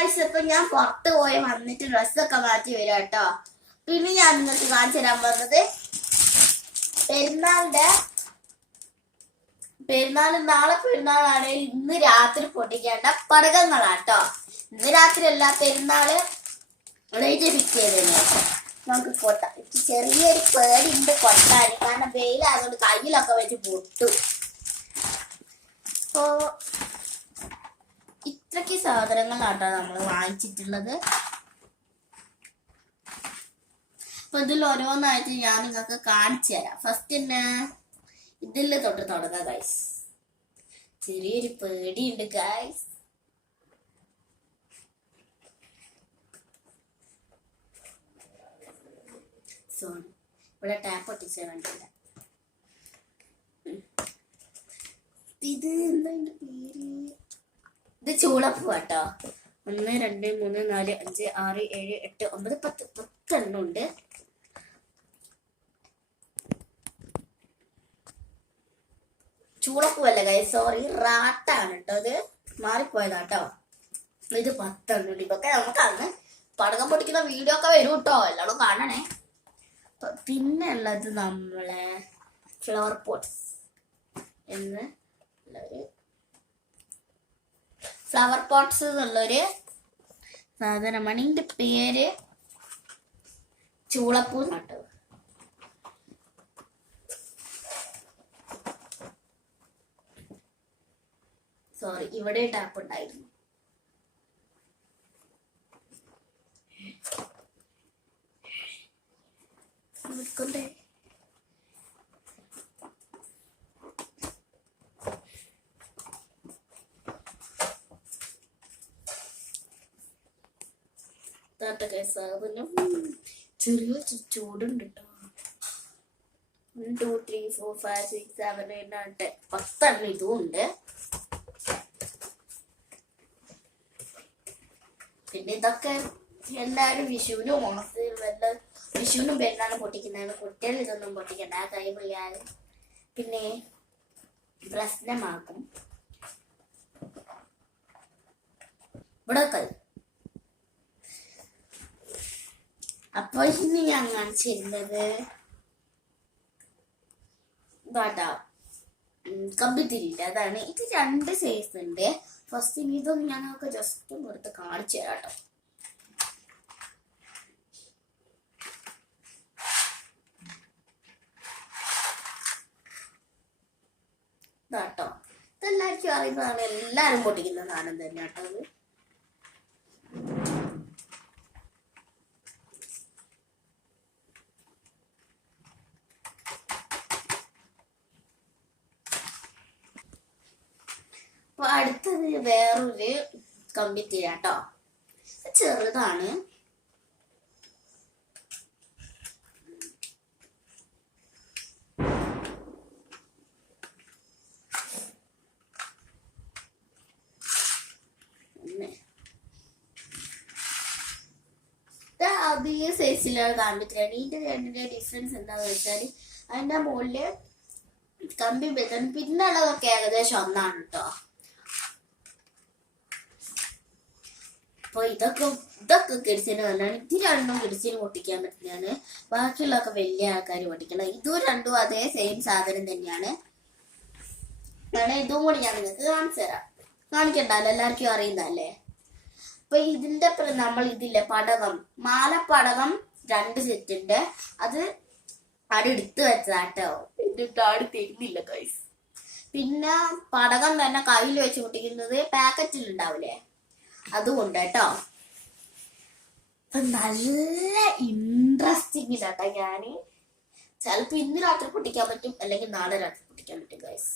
Guys, ഇപ്പൊ ഞാൻ പുറത്ത് പോയി വന്നിട്ട് ഡ്രസ്സൊക്കെ മാറ്റി വരാം കേട്ടോ. പിന്നെ ഞാൻ നിങ്ങൾക്ക് കാണിച്ചു തരാൻ പറഞ്ഞത് നാളെ പെരുന്നാളാണെങ്കിൽ ഇന്ന് രാത്രി പൊട്ടിക്കേണ്ട പടകങ്ങളാട്ടോ. ഇന്ന് രാത്രി അല്ല, പെരുന്നാള് ഡേറ്റ് ഫിക്സ് ചെയ്തതിന് നമുക്ക് കൊട്ടാം. ചെറിയൊരു പേടിയുണ്ട് കൊട്ടാൻ, കാരണം വെയിലായതുകൊണ്ട് കയ്യിലൊക്കെ വെച്ച് പൊട്ടും. അപ്പോ ഇത്രയ്ക്ക് സാധനങ്ങളാട്ടോ നമ്മൾ വാങ്ങിച്ചിട്ടുള്ളത്. അപ്പൊ ഇതിൽ ഓരോന്നായിട്ട് ഞാൻ നിങ്ങൾക്ക് കാണിച്ചു തരാം. ഫസ്റ്റ് തന്നെ ഇതിൽ തൊട്ട് തുടങ്ങാം ഗൈസ്. ചെറിയൊരു പേടിയുണ്ട് ഗൈസ്. സോറി, ഇവിടെ ടാപ്പ് ഒട്ടിച്ച കണ്ടില്ല. ഇത് എന്താ പേര്? ഇത് ചൂളപ്പൂ കേട്ടോ. 1 2 3 4 5 6 7 8 9 10 എണ്ണം ഉണ്ട്. ചൂളപ്പൂ അല്ല ഗൈസ്, സോറി, റാട്ടാണ് കേട്ടോ. ഇത് മാറിപ്പോയതാട്ടോ. ഇത് 10 എണ്ണം ഉണ്ട്. ഇതൊക്കെ നമുക്ക് അന്ന് പടകം പൊട്ടിക്കുന്ന വീഡിയോ ഒക്കെ വരും കേട്ടോ, എല്ലാവരും കാണണേ. പിന്നെ ഉള്ളത് നമ്മളെ ഫ്ലവർ പോട്ട്സ് ഫ്ലവർ പോട്ട്സ് എന്നുള്ളൊരു സാധനമാണ്. ഇതിന്റെ പേര് ചൂളപ്പൂ നട്ടു. സോറി, ഇവിടെ ടാപ്പ് ഉണ്ടായിരുന്നു. ണ്ടേ ചെറിയ ചൂടുണ്ട് കേട്ടോ. 1 2 3 4 5 6 7 8 9 10 10 ഇതും ഉണ്ട്. പിന്നെ ഇതൊക്കെ എല്ലാരും വിഷുവിനും വിഷുവിനും പെരുന്നാളും പൊട്ടിക്കുന്നതാണ്. കുട്ടികൾ ഇതൊന്നും പൊട്ടിക്കണ്ട, കൈ പോയാൽ പിന്നെ പ്രശ്നമാക്കും. ഇവിടെ കൈ. അപ്പൊ ഇനി ഞാൻ കാണിച്ചിരുന്നത് ഇതാട്ടാ, കമ്പിത്തിരിട്ട്. അതാണ്. ഇത് 2 സൈസ് ഉണ്ട്. ഫസ്റ്റ് ഇതൊന്നും ഞങ്ങൾക്ക് ജസ്റ്റ് കൊടുത്ത് കാണിച്ചു തരാം കേട്ടോ. ഇതാട്ടോ, ഇതെല്ലാവർക്കും അറിയുന്നതാണ്, എല്ലാരും പൊട്ടിക്കുന്ന സാധനം തന്നെ കേട്ടോ. അത് അപ്പൊ അടുത്തത് വേറൊരു കമ്പിത്തിര കേട്ടോ. ചെറുതാണ്. അതേ സൈസിലാണ് കമ്പിത്തിരാണ്. ഇതിന്റെ രണ്ടിന്റെ ഡിഫറൻസ് എന്താന്ന് വെച്ചാൽ അതിന്റെ മുകളില് കമ്പി ബെത്തൻ, പിന്നെ ഉള്ളതൊക്കെ ഏകദേശം ഒന്നാണ് കേട്ടോ. അപ്പൊ ഇതൊക്കെ കിഡ്സിന് നല്ലതാണ്. ഇത് രണ്ടും കിഡ്സിന് പൊട്ടിക്കാൻ പറ്റുന്നതാണ്. ബാക്കിയുള്ളതൊക്കെ വലിയ ആൾക്കാർ പൊട്ടിക്കണം. ഇതും രണ്ടും അതേ സെയിം സാധനം തന്നെയാണ്. ഇതും കൂടി ഞാൻ നിങ്ങൾക്ക് കാണിച്ചു തരാം. കാണിക്കണ്ടല്ലോ, എല്ലാവർക്കും അറിയുന്നതല്ലേ. അപ്പൊ ഇതിന്റെ നമ്മൾ ഇതില്ലേ പടകം, മാലപ്പടകം 2 സെറ്റ് ഉണ്ട്. അത് എടുത്ത് വെച്ചതാട്ടോ. എന്നിട്ട് ആട് തരുന്നില്ല ഗൈസ്. പിന്നെ പടകം തന്നെ കയ്യിൽ വെച്ച് പൊട്ടിക്കുന്നത് പാക്കറ്റിൽ ഉണ്ടാവില്ലേ, അതുകൊണ്ട് കേട്ടോ. അപ്പൊ നല്ല ഇൻട്രസ്റ്റിംഗ് ഇല്ലാട്ടോ. ഞാന് ചിലപ്പോ ഇന്ന് രാത്രി പൊട്ടിക്കാൻ പറ്റും, അല്ലെങ്കിൽ നാളെ രാത്രി പൊട്ടിക്കാൻ പറ്റും ഗൈസ്.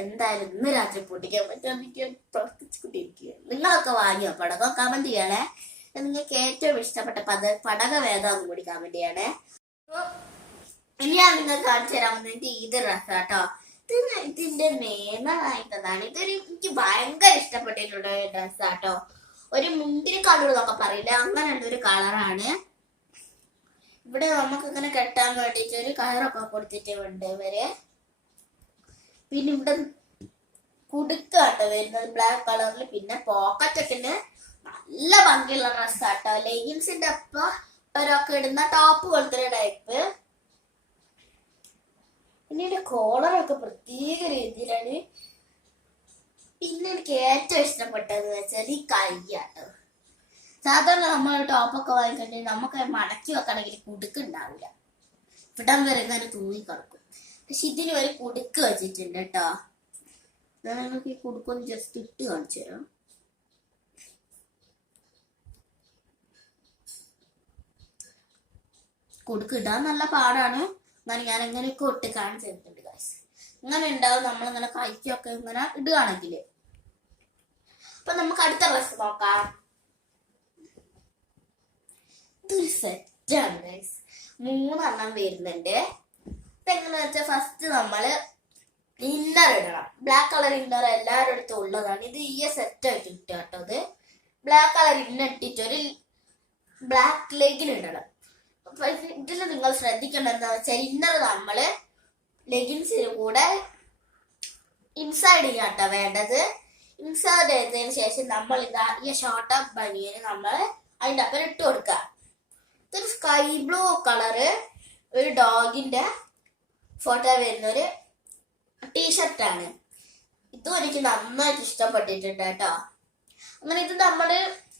എന്തായാലും ഇന്ന് രാത്രി പൊട്ടിക്കാൻ പറ്റും. എനിക്ക് പ്രവർത്തിച്ചുകൊണ്ടിരിക്കുക. നിങ്ങളൊക്കെ വാങ്ങിയോ പടകം? കമന്റ് ചെയ്യണേ. നിങ്ങൾക്ക് ഏറ്റവും ഇഷ്ടപ്പെട്ട പടകം ഏതാന്നും കൂടി കമന്റ് ചെയ്യണേ. ഇനി ഞാൻ നിങ്ങൾക്ക് കാണിച്ചു തരാൻ വന്നിട്ട് ഇത് ഡ്രസ്സ് കേട്ടോ. ഇതിന്റെ നിയമമായിട്ടതാണ്. എനിക്ക് ഭയങ്കര ഇഷ്ടപ്പെട്ടിട്ടുള്ള ഡ്രസ്സ് കേട്ടോ. ഒരു മുന്തിരി കളർ എന്നൊക്കെ പറയില്ല, അങ്ങനെയുള്ളൊരു കളറാണ്. ഇവിടെ നമുക്ക് ഇങ്ങനെ കെട്ടാൻ വേണ്ടിട്ട് ഒരു കയറൊക്കെ കൊടുത്തിട്ടുണ്ട് ഇവര്. പിന്നെ ഇവിടെ കുടുക്കാട്ടോ വരുന്നത് ബ്ലാക്ക് കളറിൽ. പിന്നെ പോക്കറ്റ് ഒക്കെ നല്ല ഭംഗിയുള്ള ഡ്രസ്സാട്ടോ. ലെഗിൻസിന്റെ ഒപ്പം ഒരൊക്കെ ഇടുന്ന ടോപ്പ് പോലത്തെ ടൈപ്പ്. പിന്നെ ഇതിന്റെ കോളറൊക്കെ പ്രത്യേക രീതിയിലാണ്. പിന്നെ എനിക്ക് ഏറ്റവും ഇഷ്ടപ്പെട്ടത് വെച്ചാൽ ഈ കൈയാട്ടോ. സാധാരണ നമ്മൾ ടോപ്പൊക്കെ വാങ്ങിക്കണ്ടെങ്കിൽ നമുക്ക് മടക്കി വെക്കണമെങ്കിൽ കുടുക്കുണ്ടാവില്ല, ഇവിടം വരെ ഇങ്ങനെ തൂങ്ങി കിടക്കും. പക്ഷെ ഇതിന് ഒരു കുടുക്ക് വെച്ചിട്ടുണ്ട് കേട്ടോ. ഞാൻ നിങ്ങൾക്ക് ഈ കുടുക്കൊന്ന് ജസ്റ്റ് ഇട്ട് കാണിച്ചു തരാം. കുടുക്ക് ഇടാൻ നല്ല പാടാണ്, എന്നാൽ ഞാൻ എങ്ങനെയൊക്കെ ഇട്ട് കാണിച്ചു തരുന്നുണ്ട് ഗൈസ്. ഇങ്ങനെ ഉണ്ടാവും നമ്മളിങ്ങനെ കഴിക്കൊക്കെ ഇങ്ങനെ ഇടുകയാണെങ്കിൽ. അപ്പൊ നമുക്ക് അടുത്ത ഡ്രസ് നോക്കാം. ഇതൊരു സെറ്റാണ് ഗൈസ്, 3 വരുന്നുണ്ട്. ഇതെങ്ങനെ വെച്ചാൽ ഫസ്റ്റ് നമ്മള് ഇന്നർ ഇടണം. ബ്ലാക്ക് കളർ ഇന്നർ എല്ലാവരുടെ അടുത്തും ഉള്ളതാണ്. ഇത് ഈ സെറ്റ് ആയിട്ട് ഇട്ട കേട്ടോ. ഇത് ബ്ലാക്ക് കളർ ഇന്നർ ഇട്ടിട്ടൊരു ബ്ലാക്ക് ലെഗിൻ ഇടണം. അപ്പൊ ഇതിൽ നിങ്ങൾ ശ്രദ്ധിക്കേണ്ടത് എന്താ വെച്ചാൽ ഇന്നർ നമ്മള് ലെഗിൻസിന് കൂടെ ഇൻസൈഡ് ചെയ്യാട്ടോ വേണ്ടത്. ഇൻസൈഡ് ചെയ്തതിന് ശേഷം നമ്മൾ ഇതാ ഈ ഷോർട്ട് ബനിയന് നമ്മൾ അതിൻ്റെ അപ്പം ഇട്ട് കൊടുക്കുക. ഇതൊരു സ്കൈ ബ്ലൂ കളറ് ഒരു ഡോഗിന്റെ ഫോട്ടോ വരുന്ന ഒരു ടീഷർട്ടാണ്. ഇതും എനിക്ക് നന്നായിട്ട് ഇഷ്ടപ്പെട്ടിട്ടുണ്ട് കേട്ടോ. അങ്ങനെ ഇത് നമ്മള്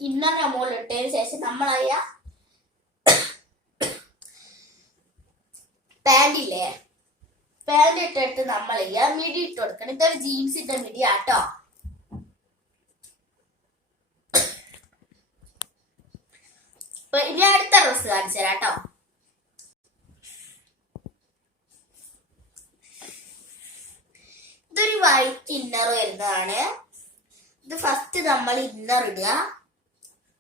ഇന്നറിന്റെ മുകളിൽ ഇട്ടതിന് ശേഷം നമ്മളായ പാൻറില്ലേ, പാൻറ് ഇട്ടിട്ട് നമ്മൾ മിഡി ഇട്ട് കൊടുക്കണം. ഇതൊരു ജീൻസിന്റെ മിഡി ആട്ടോ. ഇനി അടുത്ത ഡ്രസ് കാണിച്ചു തരാം കേട്ടോ. ഇതൊരു വൈറ്റ് ഇന്നർ വരുന്നതാണ്. ഇത് ഫസ്റ്റ് നമ്മൾ ഇന്നർ ഇടുക,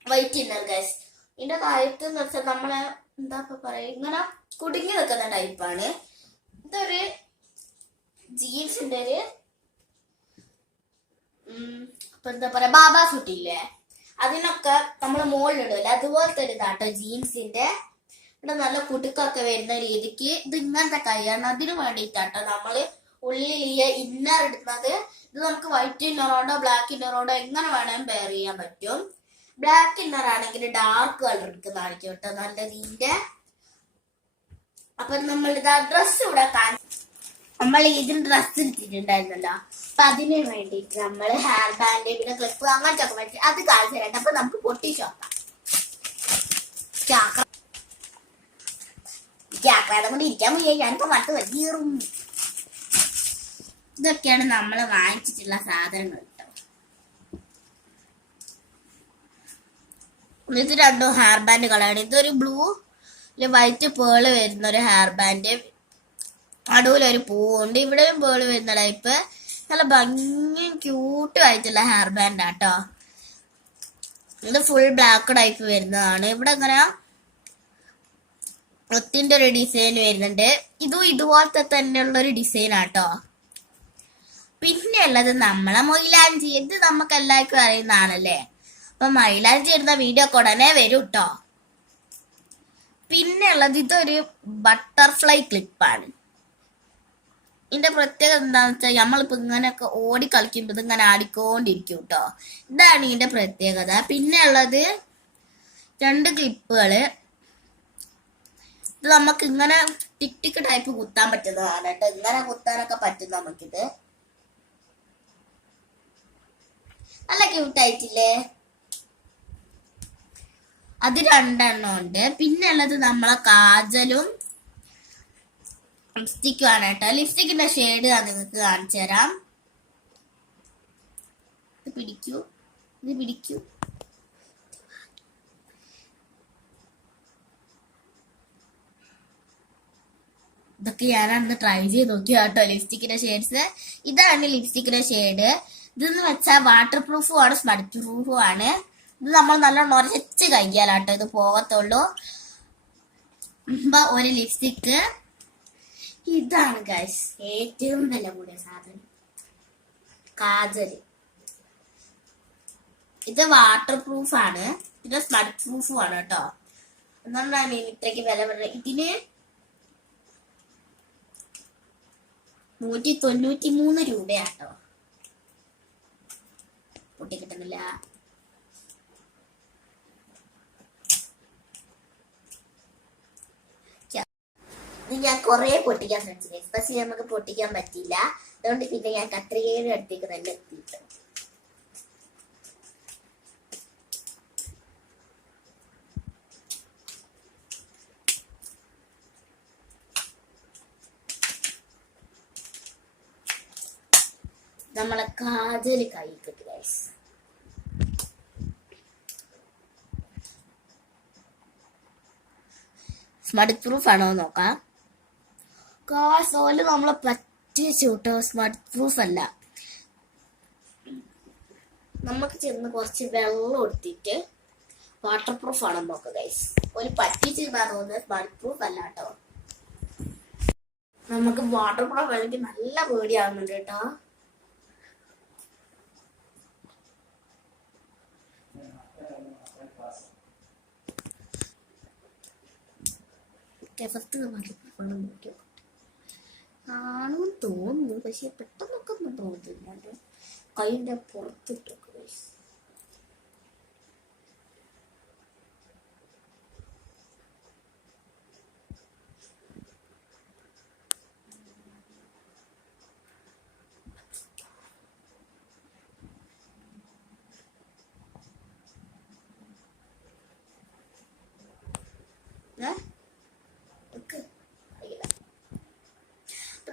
വൈറ്റ് ഇന്നർ ഗൈസ്. ഇതിന്റെ താഴത്ത് എന്ന് വെച്ചാൽ നമ്മള് എന്താ പറയാ ഇങ്ങനെ കുടുങ്ങി നിൽക്കുന്ന ടൈപ്പാണ്. ഇതൊരു ജീൻസിന്റെ ഒരു ഇപ്പൊ എന്താ പറയാ ബാബാ സൂട്ടില്ലേ, അതിനൊക്കെ നമ്മൾ മുകളിലിടില്ല, അതുപോലത്തെ ഒരു ഇതാട്ടോ ജീൻസിന്റെ. ഇവിടെ നല്ല കുടുക്കൊക്കെ വരുന്ന രീതിക്ക് ഇത് ഇങ്ങനത്തെ കൈയാണ്. അതിന് വേണ്ടിയിട്ടാട്ടോ നമ്മള് ഉള്ളിൽ ഈ ഇന്നർ ഇടുന്നത്. ഇത് നമുക്ക് വൈറ്റ് ഇന്നറോണ്ടോ ബ്ലാക്ക് ഇന്നറോണ്ടോ എങ്ങനെ വേണമെങ്കിലും പെയർ ചെയ്യാൻ പറ്റും. ബ്ലാക്ക് ഇന്നർ ആണെങ്കിൽ ഡാർക്ക് കളർ എടുക്കുന്നതായിരിക്കും കേട്ടോ നല്ലത് ഇതിന്റെ. അപ്പൊ നമ്മൾ ഇത് ഡ്രസ് ഇവിടെ നമ്മൾ ഇതിന് ഡ്രസ് എടുത്തിട്ടുണ്ടായിരുന്നല്ലോ. അപ്പൊ അതിന് വേണ്ടിയിട്ട് നമ്മൾ ഹെയർ ബാൻഡ് പിന്നെ ക്ലിപ്പ് അങ്ങനത്തെ ഒക്കെ വേണ്ടി അത് കാണിച്ചു തരട്ടെ. അപ്പൊ നമുക്ക് പൊട്ടിച്ച് നോക്കാം. ചാക്രാതെ കൊണ്ട് ഇരിക്കാൻ വയ്യ, ഞാനിപ്പോ മട്ട് വലിയേറും. ഇതൊക്കെയാണ് നമ്മൾ വാങ്ങിച്ചിട്ടുള്ള സാധനങ്ങൾ കേട്ടോ. ഇത് രണ്ടും ഹെയർ ബാൻഡ് കളറാണ്. ഇതൊരു ബ്ലൂ വൈറ്റ് പേള് വരുന്ന ഒരു ഹെയർ ബാൻഡ്, നടുവിലൊരു പൂവുണ്ട്, ഇവിടെയും പേള് വരുന്ന ടൈപ്പ്. നല്ല ഭംഗിയും ക്യൂട്ടും ആയിട്ടുള്ള ഹെയർ ബാൻഡ് ആട്ടോ. ഇത് ഫുൾ ബ്ലാക്ക് ടൈപ്പ് വരുന്നതാണ്. ഇവിടെ ഇങ്ങനെ ഒത്തിന്റെ ഒരു ഡിസൈൻ വരുന്നുണ്ട്. ഇതും ഇതുപോലത്തെ തന്നെയുള്ള ഒരു ഡിസൈൻ ആട്ടോ. പിന്നെ ഉള്ളത് നമ്മളെ മൈലാഞ്ചി. ഇത് നമുക്ക് എല്ലാവർക്കും അറിയുന്നതാണല്ലേ. അപ്പൊ മൈലാഞ്ചി ഇടുന്ന വീഡിയോ ഒക്കെ ഉടനെ വരും കേട്ടോ. പിന്നെ ഉള്ളത് ഇതൊരു ബട്ടർഫ്ലൈ ക്ലിപ്പാണ്. ഇതിന്റെ പ്രത്യേകത എന്താന്ന് വെച്ചാൽ നമ്മളിപ്പോ ഇങ്ങനെയൊക്കെ ഓടി കളിക്കുമ്പോൾ ഇത് ഇങ്ങനെ ആടിക്കൊണ്ടിരിക്കും കേട്ടോ. ഇതാണ് ഇതിന്റെ പ്രത്യേകത. പിന്നെ ഉള്ളത് 2 ക്ലിപ്പുകള്. ഇത് നമുക്ക് ഇങ്ങനെ ടിക് ടിക് ടൈപ്പ് കുത്താൻ പറ്റുന്നതാണ് കേട്ടോ. ഇങ്ങനെ കുത്താനൊക്കെ പറ്റും നമുക്കിത്. നല്ല ക്യൂട്ടായിട്ടില്ലേ? അത് 2 ഉണ്ട്. പിന്നെ ഉള്ളത് നമ്മളെ കാജലും ലിപ്സ്റ്റിക്കും ആണ് കേട്ടോ. ലിപ്സ്റ്റിക്കിന്റെ ഷെയ്ഡ് ഞാൻ നിങ്ങൾക്ക് കാണിച്ചു തരാം. ഇത് പിടിക്കൂ. ഇതൊക്കെ ഞാൻ അന്ന് ട്രൈ ചെയ്ത് നോക്കി കേട്ടോ ലിപ്സ്റ്റിക്കിന്റെ ഷെയ്ഡ്സ്. ഇതാണ് ലിപ്സ്റ്റിക്കിന്റെ ഷെയ്ഡ്. ഇതെന്ന് വെച്ചാൽ വാട്ടർ പ്രൂഫും ആണ് സ്മഡ്ജ് പ്രൂഫും ആണ്. ഇത് നമ്മൾ നല്ല ഉറച്ച് കഴിക്കാനാട്ടോ ഇത് പോകത്തുള്ളൂ. ഒരു ലിപ്സ്റ്റിക്ക് ഇതാണ് ഗൈസ് ഏറ്റവും വില കൂടിയ സാധനം, കാജല്. ഇത് വാട്ടർ പ്രൂഫ് ആണ്, ഇത് സ്മഡ്ജ് പ്രൂഫും ആണ് കേട്ടോ. എന്തുകൊണ്ടാണ് ഇത്രയ്ക്ക് വില പറയുന്നത്? ഇതിന് 193 രൂപയാട്ടോ. പൊട്ടി കിട്ടുന്നില്ല. ഞാൻ കുറെ പൊട്ടിക്കാൻ ശ്രമിച്ചു, പക്ഷെ നമുക്ക് പൊട്ടിക്കാൻ പറ്റിയില്ല. അതുകൊണ്ട് പിന്നെ ഞാൻ കത്രികയുടെ അടുത്തേക്ക് തന്നെ എത്തിയിട്ട് നമ്മളെ കാജല് കൈ കിട്ടി ഗൈസ്. സ്മഡ് പ്രൂഫ് ആണോ നോക്കാം. കാസോല് നമ്മളെ പറ്റിച്ചു കേട്ടോ, സ്മഡ് പ്രൂഫ് അല്ല. നമുക്ക് ചെന്ന് കുറച്ച് വെള്ളം എടുത്തിട്ട് വാട്ടർ പ്രൂഫ് ആണോ നോക്കാം ഗൈസ്. ഒരു പറ്റിച്ചിരുന്നാ തോന്നുന്നത്, സ്മഡ് പ്രൂഫ് അല്ല കേട്ടോ. നമുക്ക് വാട്ടർ പ്രൂഫ് അല്ലെങ്കിൽ നല്ല പേടിയാവുന്നുണ്ട് കേട്ടോ. ആണെന്ന് തോന്നുന്നു, പക്ഷെ പെട്ടെന്നൊക്കെ ഒന്നും തോന്നുന്നില്ല. കൈൻ്റെ പുറത്തിട്ടൊക്കെ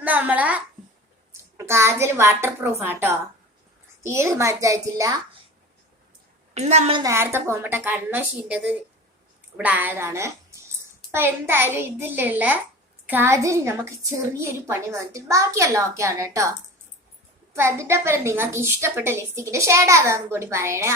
നമ്മളെ കാജൽ വാട്ടർ പ്രൂഫ് ആട്ടോ, തീരെ മാറ്റായിട്ടില്ല. നമ്മൾ നേരത്തെ പോകുമ്പോട്ടെ കൺമഷീൻ്റെത് ഇവിടെ ആയതാണ്. അപ്പൊ എന്തായാലും ഇതിലുള്ള കാജൽ നമുക്ക് ചെറിയൊരു പണി വന്നിട്ട് ബാക്കിയെല്ലാം ഓക്കെ ആണ് കേട്ടോ. അപ്പൊ അതിന്റെ ഒപ്പം നിങ്ങൾക്ക് ഇഷ്ടപ്പെട്ട ലിപ്സ്റ്റിക്കിന്റെ ഷെയ്ഡ് ആണെന്ന് കൂടി പറയണേ.